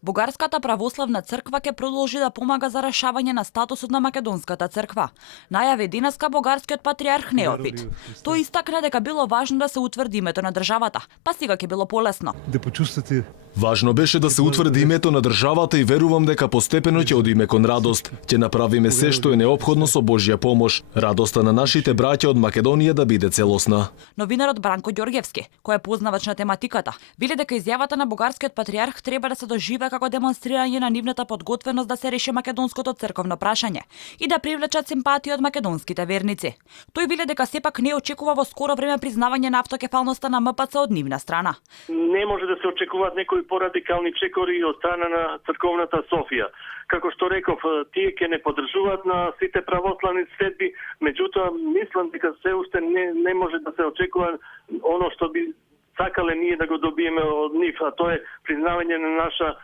Бугарската православна црква ќе продолжи да помага за решавање на статусот на македонската црква. Најави денеска бугарскиот патриарх Неофит. Тој истакна дека било важно да се утврди името на државата, па сега ќе било полесно. Да почувствате. Важно беше да се утврди името на државата и верувам дека постепено ќе одиме кон радост. Ќе направиме се што е неопходно со Божја помош. Радоста на нашите браќа од Македонија да биде целосна. Новинарот Бранко Ѓорѓевски, кој е познавач на тематиката, вели дека изјавата на бугарскиот патриарх треба да се доживее како демонстрирање на нивната подготвеност да се реши македонското црковно прашање и да привлечат симпатија од македонските верници. Тој вели дека сепак не очекува во скоро време признавање на автокефалноста на МПЦ од нивна страна. Не може да се очекуваат некои порадикални чекори од страна на црковната Софија. Како што реков, тие ќе не поддржуваат на сите православни светби, меѓутоа мислам дека се уште не може да се очекува оно што би сакале ние да го добиеме од нив, а тоа е признавање на наша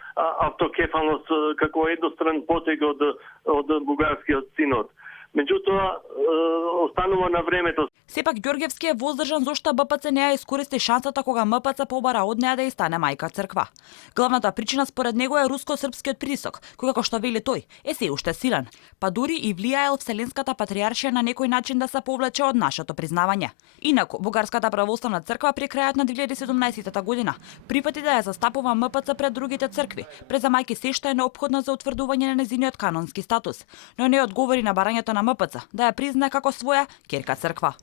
автокефалност како едностран потег од бугарскиот синод. Меѓутоа, останува на времето. Сепак Ѓорѓевски е воздржан зошто БПЦ не ја искористи шансата кога МПЦ побара од неа да ја стане мајка црква. Главната причина според него е руско-српскиот притисок, кој како што вели тој, е се уште силен, па дури и влијаел Вселенската патриаршија на некој начин да се повлече од нашето признавање. Инаку, Бугарската православна црква при крајот на 2017 година припати да ја застапува МПЦ пред другите цркви, презамајки се што е неопходно за утврдување на незиниот канонски статус, но не одговори на барањето на МПЦ да ја признае како своја ќерка црква.